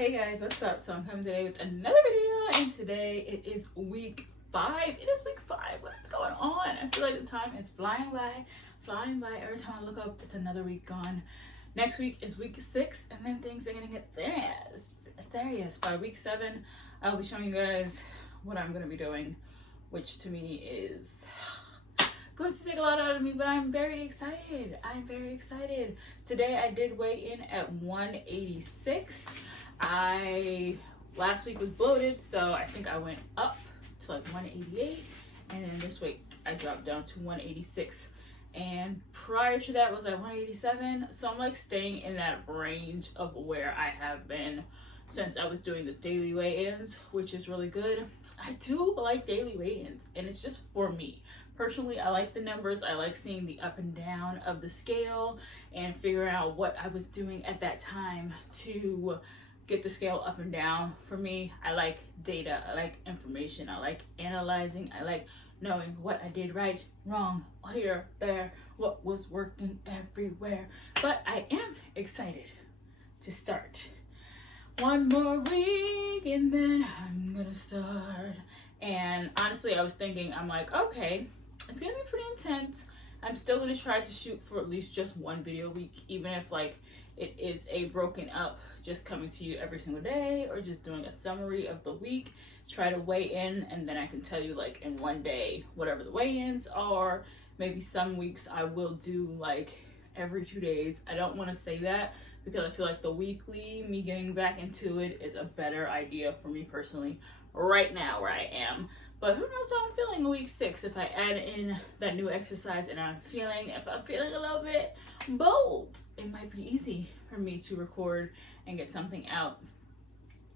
Hey guys, what's up? So I'm coming today with another video, and today it is week 5. It is week 5. What is going on? I feel like the time is flying by. Every time I look up, it's another week gone. Next week is week 6, and then things are gonna get serious. By week 7, I'll be showing you guys what I'm gonna be doing, which to me is going to take a lot out of me, but I'm very excited. Today I did weigh in at 186. Last week was bloated, so I think I went up to like 188, and then this week I dropped down to 186, and prior to that was at 187. So I'm like staying in that range of where I have been since I was doing the daily weigh-ins, which is really good. I do like daily weigh-ins, and it's just for me personally. I like the numbers. I like seeing the up and down of the scale and figuring out what I was doing at that time to get the scale up and down. For me, I like data, I like information, I like analyzing, I like knowing what I did right, wrong, here, there, what was working everywhere. But I am excited to start. One more week and then I'm gonna start. And honestly, I was thinking, I'm like, okay, it's gonna be pretty intense. I'm still gonna try to shoot for at least just one video a week, even if like it is a broken up, just coming to you every single day, or just doing a summary of the week. Try to weigh in, and then I can tell you like in one day whatever the weigh-ins are. Maybe some weeks I will do like every 2 days. I don't want to say that because I feel like the weekly, me getting back into it, is a better idea for me personally right now where I am. But who knows how I'm feeling in week 6 if I add in that new exercise, and if I'm feeling a little bit bold, it might be easy for me to record and get something out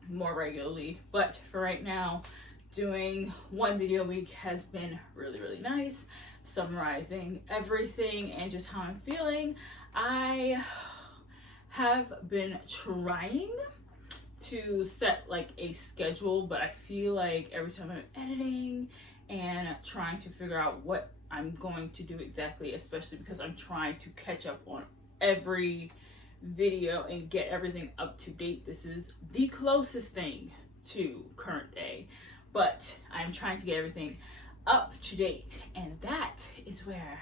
more regularly. But for right now, doing one video a week has been really nice, summarizing everything and just how I'm feeling. I have been trying to set like a schedule, but I feel like every time I'm editing and trying to figure out what I'm going to do exactly, especially because I'm trying to catch up on every video and get everything up to date. This is the closest thing to current day, but I'm trying to get everything up to date, and that is where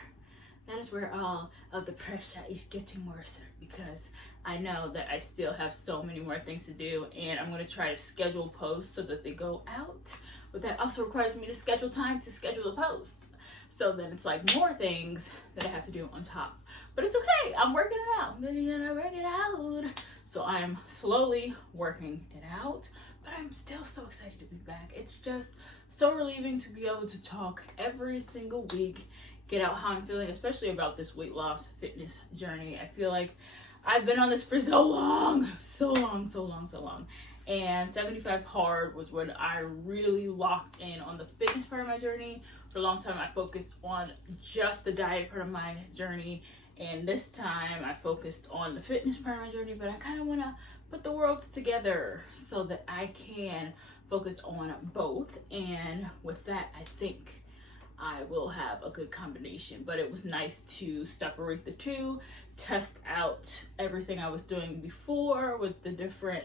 all of the pressure is getting worse, because I know that I still have so many more things to do, and I'm going to try to schedule posts so that they go out, but that also requires me to schedule time to schedule a post. So then it's like more things that I have to do on top. But it's okay. I'm working it out. I'm gonna work it out. So I'm slowly working it out, but I'm still so excited to be back. It's just so relieving to be able to talk every single week, get out how I'm feeling, especially about this weight loss fitness journey. I feel like I've been on this for so long. And 75 hard was when I really locked in on the fitness part of my journey. For a long time, I focused on just the diet part of my journey, and this time I focused on the fitness part of my journey. But I kind of want to put the worlds together so that I can focus on both, and with that, I think I will have a good combination. But it was nice to separate the two, test out everything I was doing before with the different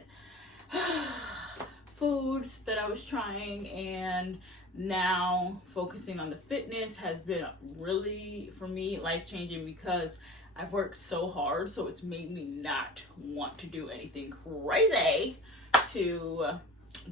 foods that I was trying, and now focusing on the fitness has been really, for me, life-changing, because I've worked so hard, so it's made me not want to do anything crazy to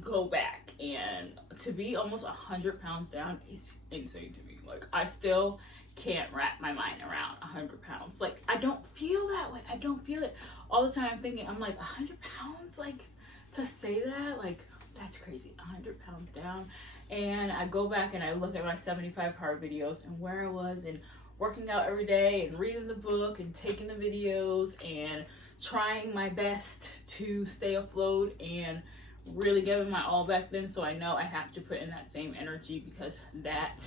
go back. And to be almost 100 pounds down is insane to me. Like, I still can't wrap my mind around 100 pounds. Like, I don't feel that way. I don't feel it. All the time I'm thinking, I'm like, 100 pounds? Like, to say that, like, that's crazy. 100 pounds down. And I go back and I look at my 75 hard videos and where I was, and working out every day and reading the book and taking the videos and trying my best to stay afloat and really giving my all back then. So I know I have to put in that same energy, because that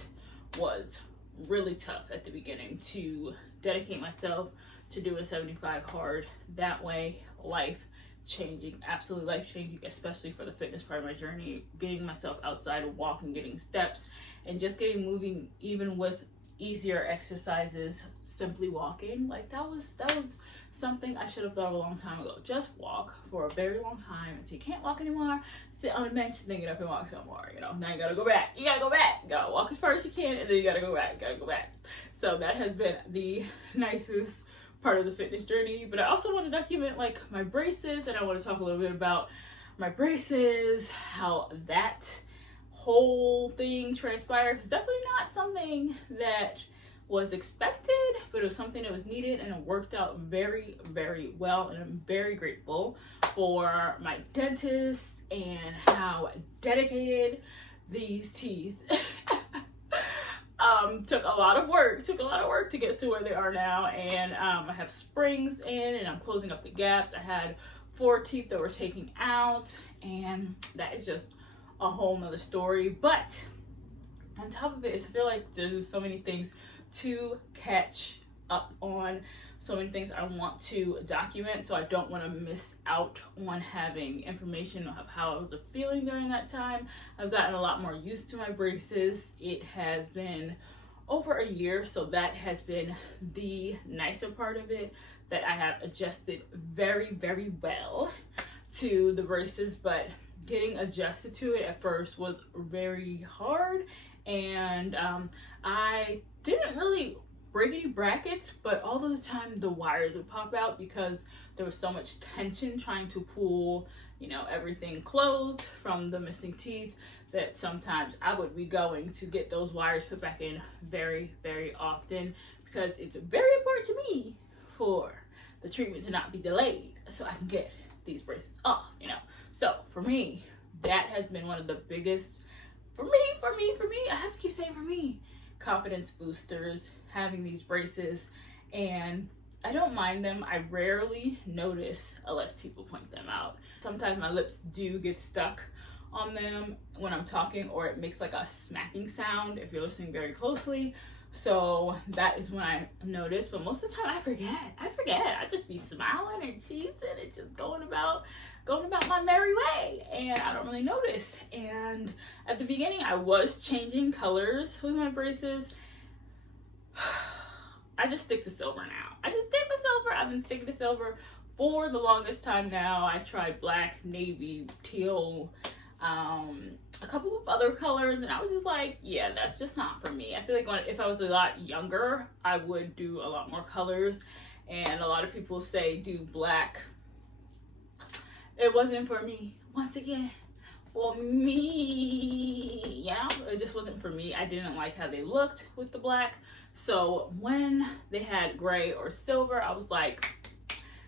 was really tough at the beginning, to dedicate myself to doing 75 hard. That way, life changing, absolutely life changing, especially for the fitness part of my journey, getting myself outside, walking, getting steps, and just getting moving, even with easier exercises simply walking. Like that was something I should have thought of a long time ago. Just walk for a very long time until you can't walk anymore, sit on a bench, then get up and walk some more. You know, now you gotta go back, you gotta walk as far as you can, and then you gotta go back. So that has been the nicest part of the fitness journey. But I also want to document like my braces, and I want to talk a little bit about my braces, how that whole thing transpired. It's definitely not something that was expected, but it was something that was needed, and it worked out very, very well. And I'm very grateful for my dentist and how dedicated these teeth took a lot of work to get to where they are now. And I have springs in, and I'm closing up the gaps. I had 4 teeth that were taken out, and that is just a whole nother story. But on top of it, I feel like there's so many things to catch up on, so many things I want to document, so I don't want to miss out on having information of how I was feeling during that time. I've gotten a lot more used to my braces. It has been over a year, so that has been the nicer part of it, that I have adjusted very, very well to the braces. But getting adjusted to it at first was very hard, and I didn't really break any brackets, but all of the time the wires would pop out because there was so much tension trying to pull, you know, everything closed from the missing teeth, that sometimes I would be going to get those wires put back in very, very often, because it's very important to me for the treatment to not be delayed so I can get these braces off, you know. So for me, that has been one of the biggest, for me, I have to keep saying for me, confidence boosters, having these braces. And I don't mind them. I rarely notice unless people point them out. Sometimes my lips do get stuck on them when I'm talking, or it makes like a smacking sound if you're listening very closely. So that is when I notice, but most of the time I forget. I just be smiling and cheesing and just going about my merry way, and I don't really notice. And at the beginning I was changing colors with my braces. I just stick to silver now. I've been sticking to silver for the longest time now. I tried black, navy, teal, a couple of other colors, and I was just like, yeah, that's just not for me. I feel like if I was a lot younger, I would do a lot more colors, and a lot of people say do black. It wasn't for me. Once again, for me, yeah, it just wasn't for me. I didn't like how they looked with the black. So when they had gray or silver, I was like,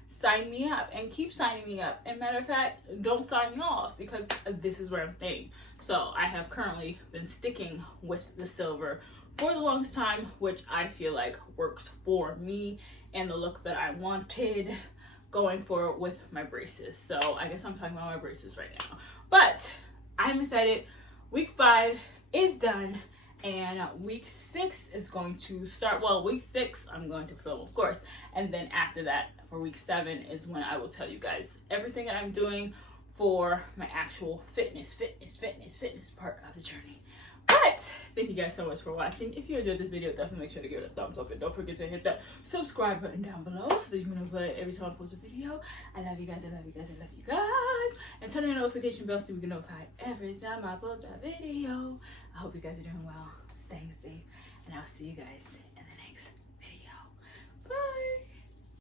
sign me up, and keep signing me up. And matter of fact, don't sign me off, because this is where I'm staying. So I have currently been sticking with the silver for the longest time, which I feel like works for me and the look that I wanted going forward with my braces. So I guess I'm talking about my braces right now. But I'm excited. Week 5 is done, and week 6 is going to start. Well, week 6 I'm going to film, of course, and then after that, for week 7 is when I will tell you guys everything that I'm doing for my actual fitness part of the journey. But thank you guys so much for watching. If you enjoyed this video, definitely make sure to give it a thumbs up, and don't forget to hit that subscribe button down below so that you can know every time I post a video. I love you guys. And turn on your notification bell so you can be notified every time I post a video. I hope you guys are doing well, staying safe, and I'll see you guys